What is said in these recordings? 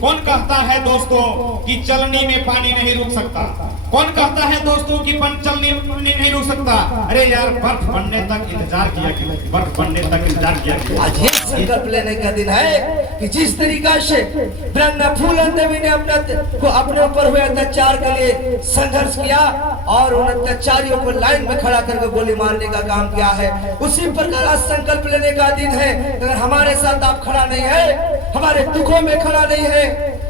कौन कहता है दोस्तों कि चलनी में पानी नहीं रुक सकता? कौन कहता है दोस्तों कि चलनी में पानी नहीं रुक सकता? अरे यार, बर्फ बनने तक इंतजार किया, बर्फ बनने तक इंतजार किया। आज ये संकल्प लेने का दिन है कि जिस तरीका से ब्रह्मा फूलन देवी ने अपने ऊपर हुए अत्याचार के लिए संघर्ष किया और उन अत्याचारियों को लाइन में खड़ा करके गोली मारने का काम किया है, उसी प्रकार आज संकल्प लेने का दिन है। अगर हमारे साथ आप खड़ा नहीं है, हमारे दुखों में खड़ा नहीं है,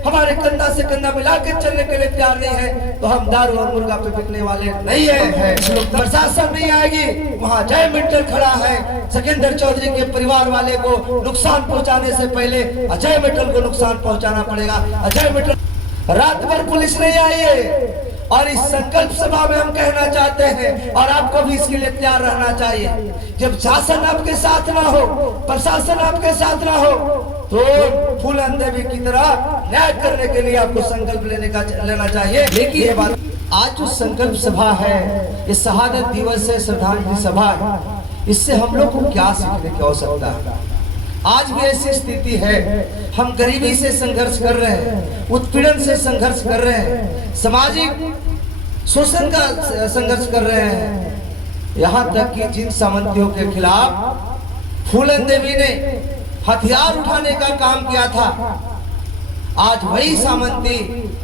हमारे कंधा से कंधा मिला के चलने के लिए तैयार नहीं है, तो हम दारू और मुर्गा पे बिकने वाले नहीं है। प्रशासन नहीं आएगी, वहाँ जय मिट्टल खड़ा है। सकेंद्र चौधरी के परिवार वाले को नुकसान पहुँचाने से पहले अजय मिट्टल को नुकसान पहुँचाना पड़ेगा। अजय मिट्टल रात भर पुलिस नहीं आई है और इस संकल्प सभा में हम कहना चाहते हैं और आपको भी इसके लिए तैयार रहना चाहिए। जब शासन आपके साथ ना हो, प्रशासन आपके साथ ना हो, तो फूलन देवी की तरह न्याय करने के लिए आपको संकल्प लेना चाहिए। लेकिन ये बात आज जो संकल्प सभा है, ये शहादत दिवस है, श्रद्धांजलि सभा है, इससे हम लोग को क्या सीखने की आवश्यकता है? आज भी ऐसी स्थिति है, हम गरीबी से संघर्ष कर रहे हैं, उत्पीड़न से संघर्ष कर रहे हैं, सामाजिक शोषण का संघर्ष कर रहे हैं। यहाँ तक कि जिन सामंतियों के खिलाफ फूलन देवी ने हथियार उठाने का काम किया था, आज वही सामंती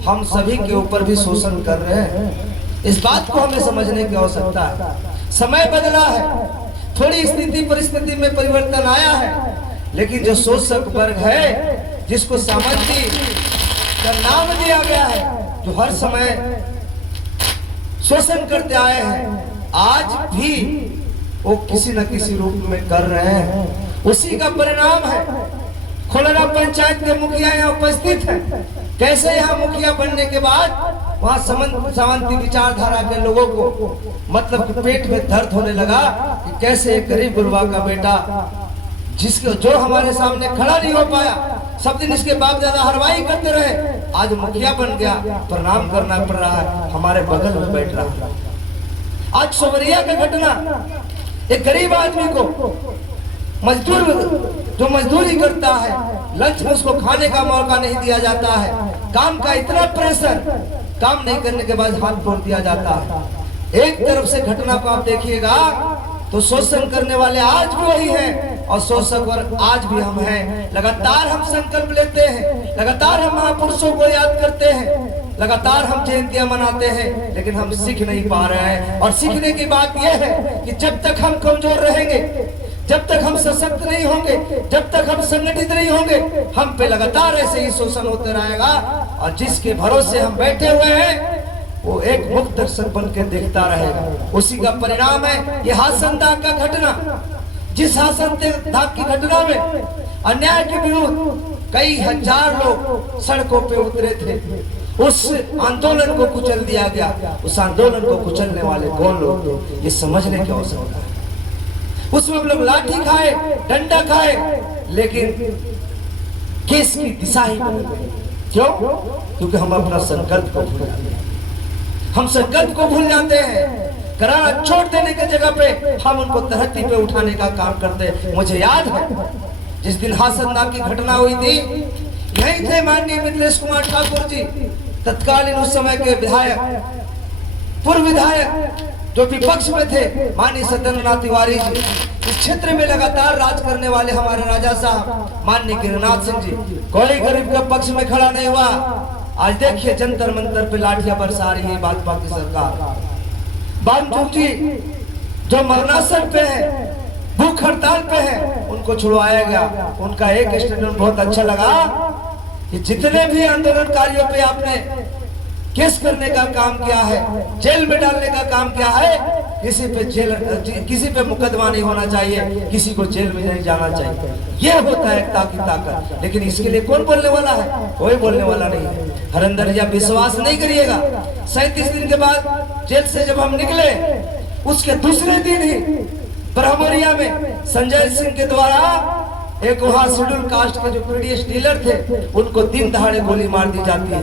हम सभी के ऊपर भी शोषण कर रहे हैं। इस बात को हमें समझने की आवश्यकता है। समय बदला है, थोड़ी स्थिति परिस्थिति में परिवर्तन आया है, लेकिन जो शोषक वर्ग है, जिसको सामंती का नाम दिया गया है, जो हर समय शोषण करते आए हैं, आज भी वो किसी न किसी रूप में कर रहे हैं। उसी का परिणाम है। खोलना पंचायत के मुखिया यहाँ उपस्थित है। कैसे यहाँ मुखिया बनने के बाद वहाँ सामंती विचारधारा के लोगों को मतलब कि पेट में दर्द होने लगा कि कैसे एक गरीब गुरबा का बेटा, जिसको जो हमारे सामने खड़ा नहीं हो पाया, सब दिन इसके बाप दादा हरवाई करते रहे, आज मुखिया बन गया, प्रणाम करना पड़ रहा है, हमारे बगल में बैठ रहा है। आज सोवरिया का घटना, एक गरीब आदमी को मजदूर जो मजदूरी करता है, लंच में उसको खाने का मौका नहीं दिया जाता है, काम का इतना प्रेशर, काम नहीं करने के बाद हाथ तोड़ दिया जाता है। एक तरफ से घटना को आप देखिएगा तो शोषण करने वाले आज भी वही हैं और शोषक वर्ग आज भी हम हैं। लगातार हम संकल्प लेते हैं, लगातार हम महापुरुषों को याद करते हैं, लगातार हम जयंतियां मनाते हैं, लेकिन हम सीख नहीं पा रहे हैं। और सीखने की बात यह है कि जब तक हम कमजोर रहेंगे, जब तक हम सशक्त नहीं होंगे, जब तक हम संगठित नहीं होंगे, हम पे लगातार ऐसे ही शोषण होते रहेगा। और जिसके भरोसे हम बैठे हुए हैं, वो एक मुक्त दर्शक बन के देखता रहेगा। उसी का परिणाम है ये हासनदाग का घटना। जिस हासनदाग की घटना में अन्याय के विरुद्ध कई हजार लोग सड़कों पे उतरे थे, उस आंदोलन को कुचल दिया गया। उस आंदोलन को कुचलने वाले कौन लोग थे, ये समझने की आवश्यकता है। उसमें हम लोग लाठी खाए, डंडा खाए, लेकिन केस की दिशा ही बदल गई। क्यों? क्योंकि हम अपना संकल्प को भूल जाते हैं। हम संकल्प को भूल जाते हैं। करारा छोड़ देने की जगह पे हम उनको धरती पे उठाने का काम करते हैं। मुझे याद है जिस दिन हासनदाग की घटना हुई थी, यही थे माननीय मिथिलेश कुमार ठाकुर जी, तत्कालीन उस समय के विधायक, पूर्व विधायक जो विपक्ष में थे, माननीय सत्येंद्रनाथ तिवारी जी। इस क्षेत्र में लगातार राज करने वाले हमारे राजा साहब माननीय गिरिनाथ सिंह जी, कोई गरीब के पक्ष में खड़ा नहीं हुआ। आज देखिए जंतर मंतर पे लाठियां बरसा रही है भाजपा की सरकार। बांजू जी जो मरणासन पे है, भूख हड़ताल पे है, उनको छुड़वाया गया। उनका एक स्टेटमेंट बहुत अच्छा लगा कि जितने भी आंदोलनकारियों पे आपने केस करने का काम किया है, जेल में डालने का काम किया है, किसी पे मुकदमा नहीं होना चाहिए, किसी को जेल में नहीं जाना चाहिए। ये होता है एकता की ताकत। लेकिन इसके लिए कौन बोलने वाला है? कोई बोलने वाला नहीं है। हरिंदर जी, विश्वास नहीं करिएगा, 37 दिन के बाद जेल से जब हम निकले, उसके दूसरे दिन ही ब्रह्मरिया में संजय सिंह के द्वारा एक वहां शेड्यूल कास्ट के जो पीडीएस डीलर थे, उनको दिन दहाड़े गोली मार दी जाती है।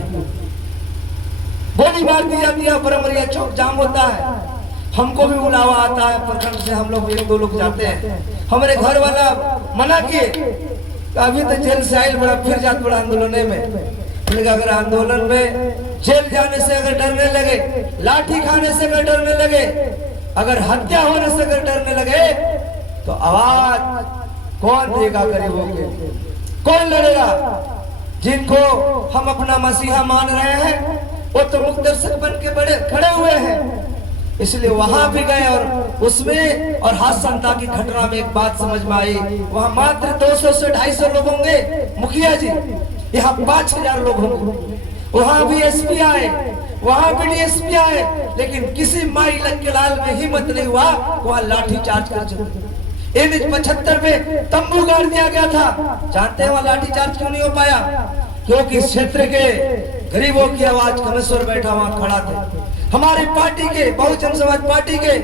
गोली मार दी जाती है, ब्रह्मरिया चौक जाम होता है। हमको भी बुलावा आता है प्रखंड से, हम लोग 1-2 लोग जाते हैं। हमारे घर वाला मना किए, अभी तो जेल से आयल बड़ा फिर जात बड़ा आंदोलन में, इसलिए अगर आंदोलन में जेल जाने से अगर डरने लगे, लाठी खाने से अगर डरने लगे, अगर हत्या होने से अगर डरने लगे, तो आवाज कौन देगा गरीबों के? कौन लड़ेगा? जिनको हम अपना मसीहा मान रहे हैं वो तो मुकदर्शक बन के बड़े खड़े हुए हैं। इसलिए वहां भी गए और उसमें और हादसा की घटना में एक बात समझ में आई, वहां मात्र 200 से 250 लोग होंगे मुखिया जी, यहाँ 5000 लोग होंगे। वहां भी एसपी आए, वहां भी डीएसपी आए, लेकिन किसी माई लग के लाल में हिम्मत नहीं हुआ वहां लाठी चार्ज कर चुके। NH-75 में तंबू गाड़ दिया गया था। जानते हैं वहां लाठी चार्ज क्यों नहीं हो पाया? क्योंकि इस क्षेत्र के गरीबों की आवाज कमेश्वर बैठा वहां खड़ा थे। हमारी पार्टी के, बहुजन समाज पार्टी के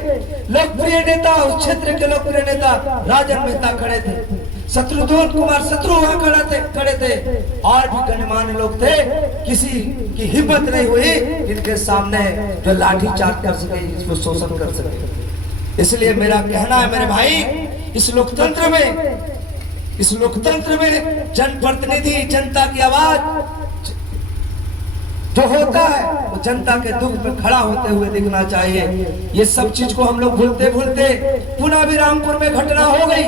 लोकप्रिय नेता, उस क्षेत्र के लोकप्रिय नेता राजन मेहता खड़े थे, शत्रुघ्न कुमार शत्रु वहां खड़े थे और भी गणमान्य लोग थे। किसी की हिम्मत नहीं हुई इनके सामने जो लाठी चार्ज कर सके, इसको शोषण कर सके। इसलिए मेरा कहना है मेरे भाई, इस लोकतंत्र में जनप्रतिनिधि, जनता की आवाज जो होता है वो जनता के दुख में खड़ा होते हुए दिखना चाहिए। ये सब चीज को हम लोग भूलते भूलते पुनः भी रामपुर में घटना हो गई।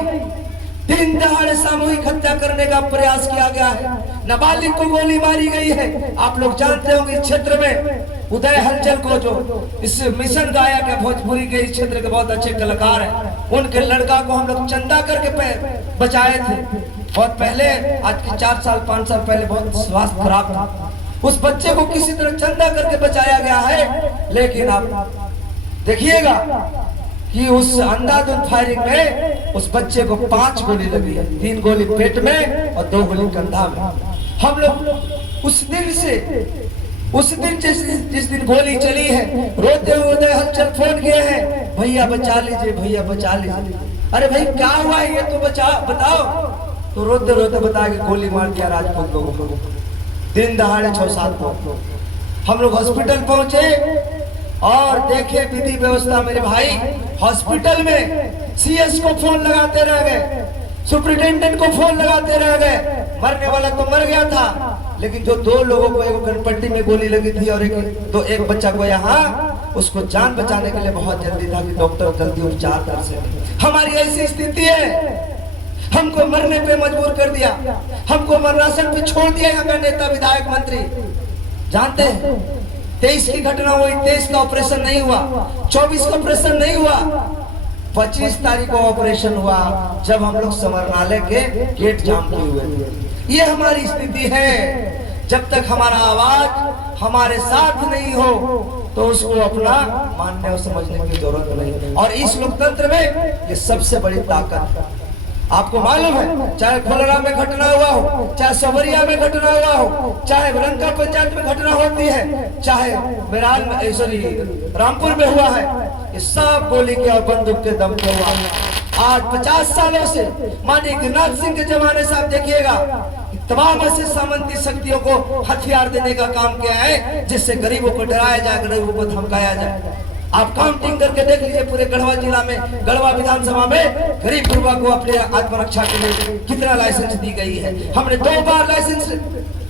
दिन दहाड़े सामूहिक हत्या करने का प्रयास किया गया है, नाबालिग को गोली मारी गई है। आप लोग जानते होंगे इस क्षेत्र में उदय हलचल को, जो इस मिशन गायक है भोजपुरी के, इस क्षेत्र के बहुत अच्छे कलाकार हैं, उनके लड़का को हम लोग चंदा करके बचाए थे बहुत पहले, आज के 4 साल 5 साल पहले। बहुत स्वास्थ्य खराब था, उस बच्चे को किसी तरह चंदा करके बचाया गया है। लेकिन आप देखिएगा कि उस अंधाधुंध फायरिंग में उस बच्चे को 5 गोली लगी है, 3 गोली पेट में और 2 गोली कंधा में। हम लोग उस दिन जिस दिन गोली चली है, रोते हुए हलचल फोन किए हैं, भैया बचा लीजिए, भैया बचा लीजिए। अरे भाई क्या हुआ है ये तो बताओ। तो रोते रोते बता के गोली मार दिया राजपूत लोगों को। दिन दहाड़े 6-7 को हम लोग हॉस्पिटल पहुंचे और देखे विधि व्यवस्था मेरे भाई। हॉस्पिटल में सीएस को फोन लगाते रह गए, सुपरिटेंडेंट को फोन लगाते रह गए। मरने वाला तो मर गया था, लेकिन जो 2 लोगों को, एक कनपट्टी में गोली लगी थी और एक बच्चा को यहाँ, उसको जान बचाने के लिए बहुत जल्दी था कि डॉक्टर जल्दी उपचार कर सके। हमारी ऐसी स्थिति है, हमको मरने पे मजबूर कर दिया, हमको मरनासन पे छोड़ दिया यहाँ का नेता, विधायक, मंत्री। जानते हैं 23 की घटना हुई, 23 का ऑपरेशन नहीं हुआ, 24 का ऑपरेशन नहीं हुआ, 25 तारीख को ऑपरेशन हुआ जब हम लोग समरनालय के गेट जाम किए हुए। ये हमारी स्थिति है। जब तक हमारा आवाज हमारे साथ नहीं हो तो उसको अपना मानने और समझने की जरूरत नहीं। और इस लोकतंत्र में ये सबसे बड़ी ताकत है। आपको मालूम है, चाहे खोलरा में घटना हुआ हो, चाहे सवरिया में घटना हुआ हो, चाहे रंका पंचायत में घटना होती है, चाहे मेराल में, रामपुर में हुआ है, ये सब गोली के और बंदूक के दम पे हुआ। आज 50 सालों से माननीय गिरिराज सिंह के जमाने से आप देखिएगा तमाम ऐसे सामंती शक्तियों को हथियार देने का काम किया है, जिससे गरीबों को डराया जाए, गरीबों को धमकाया जाए। आप काउंटिंग करके देख लीजिए पूरे गढ़वा जिला में, गढ़वा विधानसभा में गरीब गुरबा को अपने आत्मरक्षा के लिए कितना लाइसेंस दी गई है। हमने 2 बार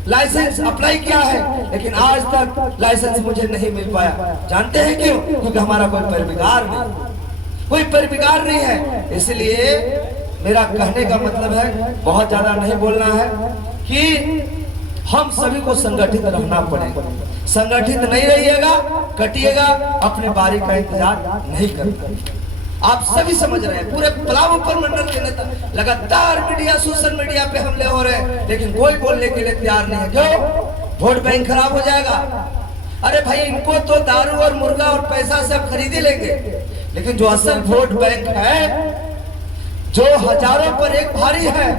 लाइसेंस अप्लाई किया है, लेकिन आज तक लाइसेंस मुझे नहीं मिल पाया। जानते हैं क्यों? क्योंकि हमारा कोई पैरविकार नहीं है। इसलिए मेरा कहने का मतलब है, बहुत ज्यादा नहीं बोलना है, कि हम सभी को संगठित रहना पड़ेगा। संगठित नहीं रहिएगा, कटिएगा, अपने बारी का इंतजार नहीं करेगा। आप सभी समझ रहे हैं, पूरे पलामू मंडल के नेता लगातार मीडिया, सोशल मीडिया पे हमले हो रहे हैं, लेकिन कोई बोलने के लिए तैयार नहीं है। क्यों? वोट बैंक खराब हो जाएगा। अरे भाई, इनको तो दारू और मुर्गा और पैसा सब खरीद लेंगे, लेकिन जो असल वोट बैंक है, जो हजारों पर एक भारी है,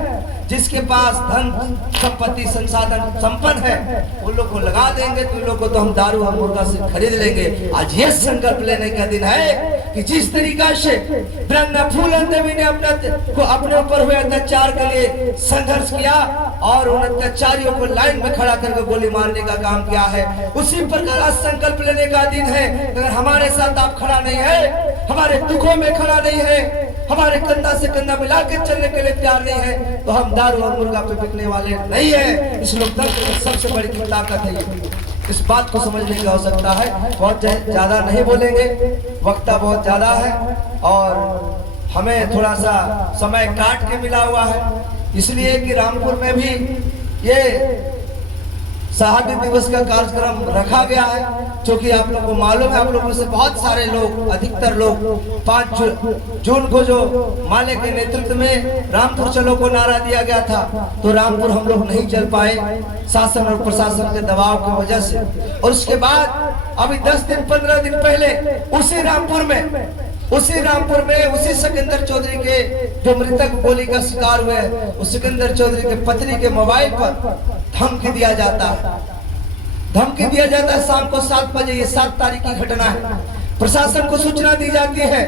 जिसके पास धन संपत्ति संसाधन संपन्न है, उन लोग को लगा देंगे, तो उन लोग को तो हम दारू और मुर्गा से खरीद लेंगे। आज ये संकल्प लेने का दिन है कि जिस तरीका से ब्रह्मा फूलन देवी ने अपने ऊपर हुए अत्याचार के लिए संघर्ष किया और उन अत्याचारियों को लाइन में खड़ा करके गोली मारने का काम किया है, उसी प्रकार आज संकल्प लेने का दिन है। अगर हमारे साथ आप खड़ा नहीं है, हमारे दुखों में खड़ा नहीं है, हमारे कंधा से कंधा मिला के चलने के लिए तैयार नहीं है, तो हम दारू और मुर्गा पे बिकने वाले नहीं है। इस लोकतंत्र की सबसे बड़ी ताकत है ये। इस बात को समझने की आवश्यकता है। बहुत ज्यादा नहीं बोलेंगे, वक्त बहुत ज्यादा है और हमें थोड़ा सा समय काट के मिला हुआ है, इसलिए कि रामपुर में भी ये शहादत दिवस का कार्यक्रम रखा गया है। क्योंकि आप लोगों को मालूम है, आप लोगों में से बहुत सारे लोग, अधिकतर लोग 5 जून को जो माले के नेतृत्व में रामपुर चलो को नारा दिया गया था, तो रामपुर हम लोग नहीं चल पाए शासन और प्रशासन के दबाव की वजह से। और उसके बाद अभी 10 दिन 15 दिन पहले उसी रामपुर में उसी सिकंदर चौधरी के जो मृतक गोली का शिकार हुए, उस सिकंदर चौधरी के पत्नी के मोबाइल पर धमकी दिया जाता है शाम को 7 बजे। ये 7 तारीख की घटना है। प्रशासन को सूचना दी जाती है,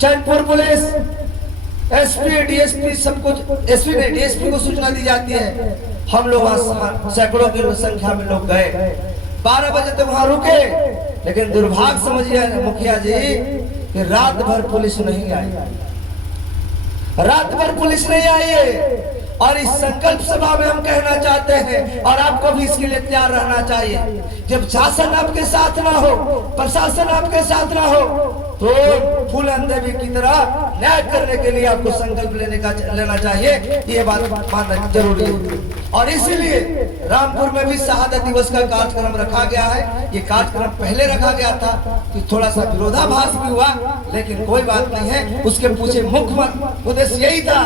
चैनपुर पुलिस, एसपी, डीएसपी, सब कुछ, एसपी ने डीएसपी को सूचना दी जाती है। हम लोग सैकड़ों की संख्या में लोग गए, 12 बजे तक वहां रुके, लेकिन दुर्भाग्य समझिए मुखिया जी कि रात भर पुलिस नहीं आई है। और इस संकल्प सभा में हम कहना चाहते हैं, और आपको भी इसके लिए तैयार रहना चाहिए, जब शासन आपके साथ ना हो, प्रशासन आपके साथ ना हो, तो फूलन देवी की तरह न्याय करने के लिए आपको संकल्प लेना चाहिए। ये बात मानना जरूरी है। और इसीलिए रामपुर में भी शहादत दिवस का कार्यक्रम रखा गया है। ये कार्यक्रम पहले रखा गया था कि थोड़ा सा विरोधाभास भी हुआ, लेकिन कोई बात नहीं है। उसके पीछे मुख्य उद्देश्य यही था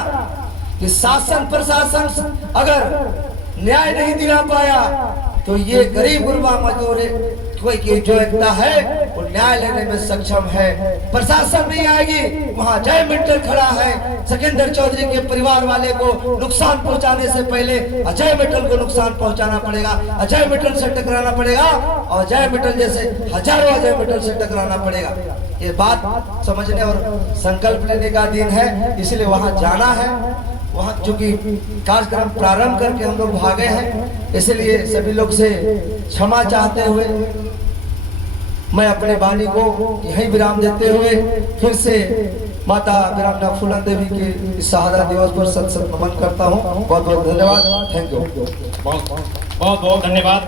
कि शासन प्रशासन अगर न्याय नहीं दिला पाया, तो ये गरीब गुरबा मजदूर कोई की जो एकता है वो न्याय लेने में सक्षम है। प्रशासन नहीं आएगी, वहाँ जय मित्तल खड़ा है। सिकंदर चौधरी के परिवार वाले को नुकसान पहुंचाने से पहले अजय मित्तल को नुकसान पहुंचाना पड़ेगा, अजय मित्तल से टकराना पड़ेगा, और अजय मित्तल जैसे हजारों अजय मित्तल से टकराना पड़ेगा। ये बात समझने और संकल्प लेने का दिन है, इसलिए वहाँ जाना है। वहाँ चूंकि कार्यक्रम प्रारंभ करके हम लोग भागे हैं, इसलिए सभी लोग से क्षमा चाहते हुए मैं अपने वाणी को यहीं विराम देते हुए फिर से माता वीरांगना फूलन देवी के शहादत दिवस पर सत नमन करता हूँ। बहुत बहुत धन्यवाद। Thank you. बहुत बहुत धन्यवाद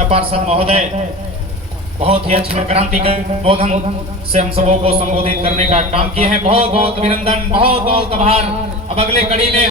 पार्षद महोदय, बहुत ही अच्छे क्रांतिकारी बोधन से हम सबों को संबोधित करने का काम किए हैं। बहुत बहुत अभिनंदन, बहुत बहुत आभार। अब अगले कड़ी में